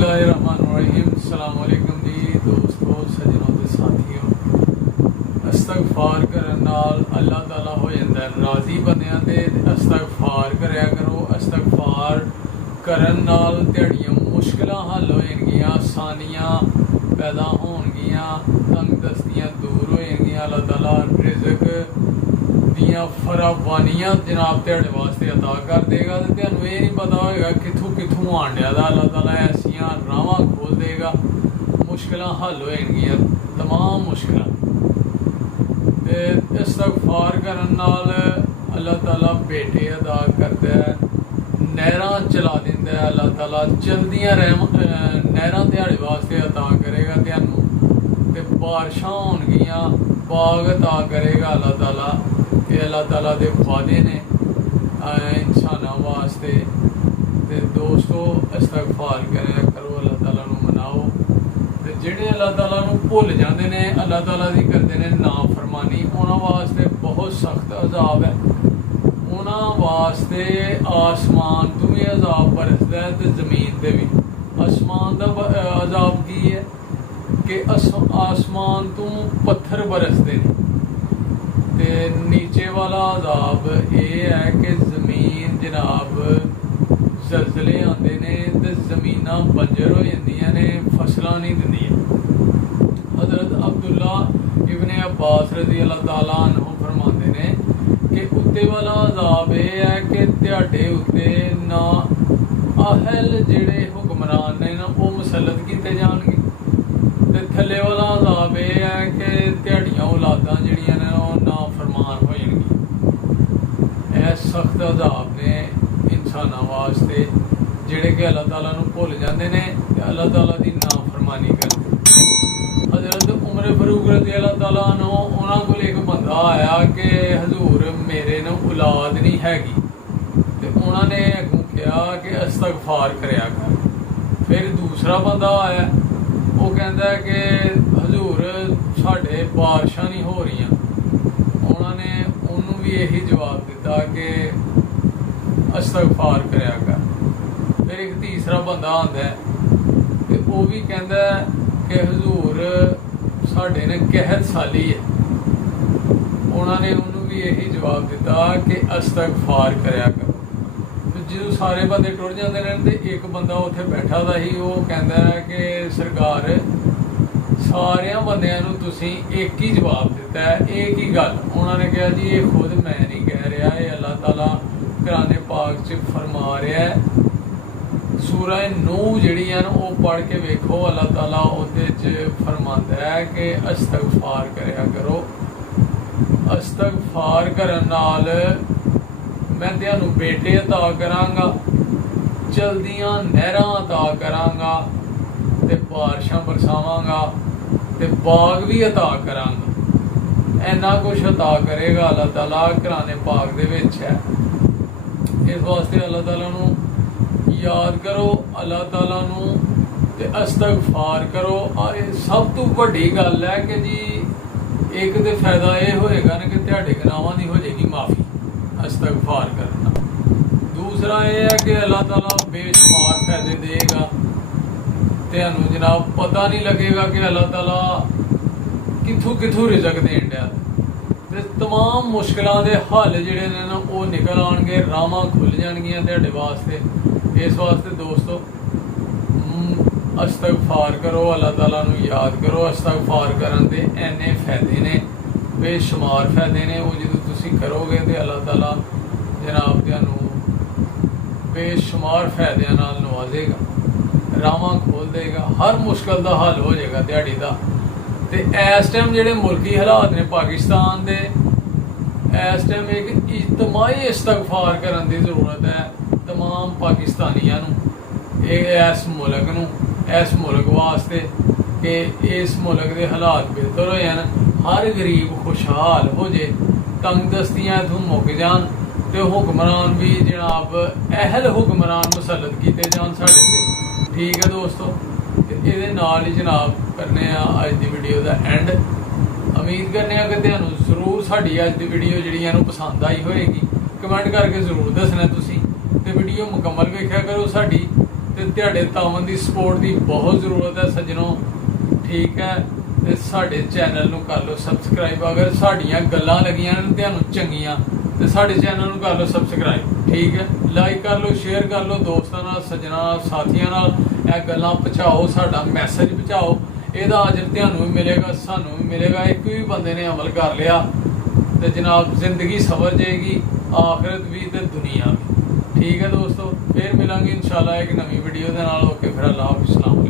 बिस्मिल्लाहिर्रहमानिर्रहीम। अस्सलाम वालेकुम जी दोस्तों, सजनों ते साथियों। इस्तगफार करन नाल अल्लाह ताला हो जांदा राज़ी बंदियां ते इस्तगफार करया करो। इस्तगफार करन नाल तुहाड़ियां मुश्किलां हल हो जाणगियां, आसानियां पैदा होणगियां, तंगदस्तियां दूर हो जाणगियां। अल्लाह ताला रिज़क दियां फरावानियां जनाब तुहाडे वास्ते अता कर देगा ते तुहानूं ये नहीं पता होएगा कित्थों कित्थों आण डिया दा। अल्लाह ताला ऐसियां राहां खोल देगा, मुश्किलां हल हो जाणगियां, तमाम मुश्किलां। ते इस्तगफार करन नाल अल्लाह ताला बेटे अदा करदा है, नहरां चला दिंदा है। अल्लाह ताला चलदियां नहरां तुहाडे वास्ते अता करेगा तुहानूं, ते बारिशां होणगियां, बाग अता करेगा अल्लाह ताला। ये अल्लाह ताला दे वादे ने इंसानां वास्ते। ते दोस्तों इस्तगफार करया करो, अल्लाह ताला नूं मनाओ। ते जिहड़े अल्लाह ताला नूं भुल जांदे ने, अल्लाह ताला दी करदे ने नाफरमानी, उन्हां वास्ते बहुत सख्त अजाब है। उन्हां वास्ते आसमान तो भी अजाब बरसदा है ते जमीन ते भी। आसमान दा अजाब की है कि आसमान तो पत्थर बरसते ने, ते नीचे वाला अजाब ये है कि जमीन जनाब जलजले आते ने ते जमीनां बंजर हो जांदियां ने, फसलां नहीं दिंदियां। हज़रत अब्दुल्ला इब्ने अब्बास रज़ी अल्लाह ताला अन्हु फरमाते ने कि उत्ते वाला अजाब ये है कि तुहाडे उत्ते ना अहल जिहड़े हुक्मरान ने ना वो मुसलत कीते जाणगे, ते थल्ले वाला अजाब ये है कि तुहाडियां औलादां जिहड़ियां ने ओह नाफरमान हो जाणगियां। ऐ सख्त अजाब ने इंसानां वास्ते जिहड़े कि अल्लाह ताला नूं भुल जांदे ने ते अल्लाह ताला दी नाफरमानी करदे। हज़रत उमर फारूक रज़ी अल्लाह ताला अन्हु उन्हां कोल एक बंदा आया कि हजूर मेरे नूं औलाद नहीं हैगी, ते उन्हां ने अगों कहा कि इस्तगफार करया कर। फिर दूसरा बंदा आया, वो कहता है कि हजूर साढ़े बारिशां नहीं हो रही। उन्होंने उन्होंने भी यही जवाब दिता कि इस्तगफार करया कर। फिर एक तीसरा बंदा आंदा है कि वो भी कहता है कि हजूर साढ़े ने कहत साली है। उन्होंने उन्होंने भी यही जवाब दिता कि इस्तगफार करया कर। जो सारे बंदे टुर जाते हैं तो एक बंदा उत्थे बैठा था ही, वो कहता है कि सरकार सारिया बंदियां नूं तुसीं एक ही जवाब दिता है, एक ही गल। उन्होंने कहा जी ये खुद मैं नहीं कह रहा, ये अल्लाह ताला कुरान पाक च फरमा रहा है। सूरह नूह जिहड़ी है ना वो पढ़ के वेखो, अल्लाह ताला उहदे च फरमांदा है कि इस्तगफार करया करो। इस्तगफार करन नाल मैं तुहानूं बेटे अता करांगा, चलदियां नहरां अता करांगा, ते बारिशां बरसावांगा, ते बाग भी अता करांगा। इन्ना कुछ अता करेगा अल्लाह ताला, कुरान पाक दे विच है। इस वास्ते अल्लाह ताला नूं याद करो, अल्लाह ताला नूं ते इस्तगफार करो। सब तो वड्डी गल है कि जी एक तो फायदा ये होएगा ना कि तुहाडे गुनाहां दी हो जाएगी माफ़ी इस्तगफार करना। दूसरा ये है कि अल्लाह ताला बेशुमार फायदे देगा, तुहानूं जनाब पता नहीं लगेगा कि अल्लाह ताला कित्थों कित्थों रिज़क देण डिया। ते तमाम मुश्किलां दे हल जिहड़े ने ना वो निकल आउणगे, राहां खुल जाणगियां तुहाडे वास्ते। इस वास्ते दोस्तों इस्तगफार करो, अल्लाह ताला नूं याद करो। इस्तगफार करन दे इन्ने फायदे ने, बेशुमार फायदे ने। वो जो तुसीं करोगे तो अल्लाह ताला जनाब तुहानूं बेशुमार फायदियां नाल नवाजेगा, राहां खोल देगा, हर मुश्किल दा हल हो जाएगा दिहाड़ी दा। ते इस टाइम जिहड़े मुल्की हालात ने पाकिस्तान दे, इस टाइम एक इज्तमाही इस्तगफार करन दी जरूरत है तमाम पाकिस्तानियां नूं, इस मुल्क नूं, इस मुल्क वास्ते कि इस मुल्क के हालात बेहतर हो जान, हर गरीब खुशहाल हो जाए, तंगदस्तियां इत्थों मुक जान, ते हुक्मरान भी जनाब अहल हुक्मरान मुसलत कीते जान साढ़े ते। ठीक है दोस्तों, ये नाल ही जनाब करने अज दी वीडियो का एंड। उम्मीद करने कि तुहानूं जरूर साडी अज दी वीडियो जिहड़ी पसंद आई होएगी। कमेंट करके जरूर दसना तुसीं, ते वीडियो मुकम्मल वेख्या करो साडी। ਤੇ ਤੁਹਾਡੇ ਤਾਵਨ ਦੀ ਸਪੋਰਟ ਦੀ ਬਹੁਤ ਜ਼ਰੂਰਤ ਹੈ ਸੱਜਣੋ, ਠੀਕ ਹੈ। ਤੇ ਸਾਡੇ ਚੈਨਲ ਨੂੰ ਕਰ ਲਓ ਸਬਸਕ੍ਰਾਈਬ, ਅਗਰ ਸਾਡੀਆਂ ਗੱਲਾਂ ਲੱਗੀਆਂ ਨੇ ਤੁਹਾਨੂੰ ਚੰਗੀਆਂ ਤੇ ਸਾਡੇ ਚੈਨਲ ਨੂੰ ਕਰ ਲਓ ਸਬਸਕ੍ਰਾਈਬ, ਠੀਕ ਹੈ। ਲਾਈਕ ਕਰ ਲਓ, ਸ਼ੇਅਰ ਕਰ ਲਓ ਦੋਸਤਾਂ ਨਾਲ, ਸੱਜਣਾਂ ਨਾਲ, ਸਾਥੀਆਂ ਨਾਲ। ਇਹ ਗੱਲਾਂ ਪਹੁੰਚਾਓ, ਸਾਡਾ ਮੈਸੇਜ ਪਹੁੰਚਾਓ। ਇਹਦਾ ਅਜਰ ਤੁਹਾਨੂੰ ਵੀ ਮਿਲੇਗਾ, ਸਾਨੂੰ ਵੀ ਮਿਲੇਗਾ। ਇੱਕ ਵੀ ਬੰਦੇ ਨੇ ਅਮਲ ਕਰ ਲਿਆ ਤੇ ਜਨਾਬ ਜ਼ਿੰਦਗੀ ਸਵਰ ਜਾਏਗੀ, ਆਖਿਰਤ ਵੀ ਤੇ ਦੁਨੀਆ ਵੀ, ਠੀਕ ਹੈ ਦੋਸਤੋ। ਫਿਰ ਮਿਲਾਂਗੇ ਇਨਸ਼ਾਅੱਲਾ ਇੱਕ ਨਵੀਂ ਵੀਡੀਓ ਦੇ ਨਾਲ। ਓਕੇ, ਫਿਰ ਅੱਲਾਹ ਹਾਫਿਜ਼।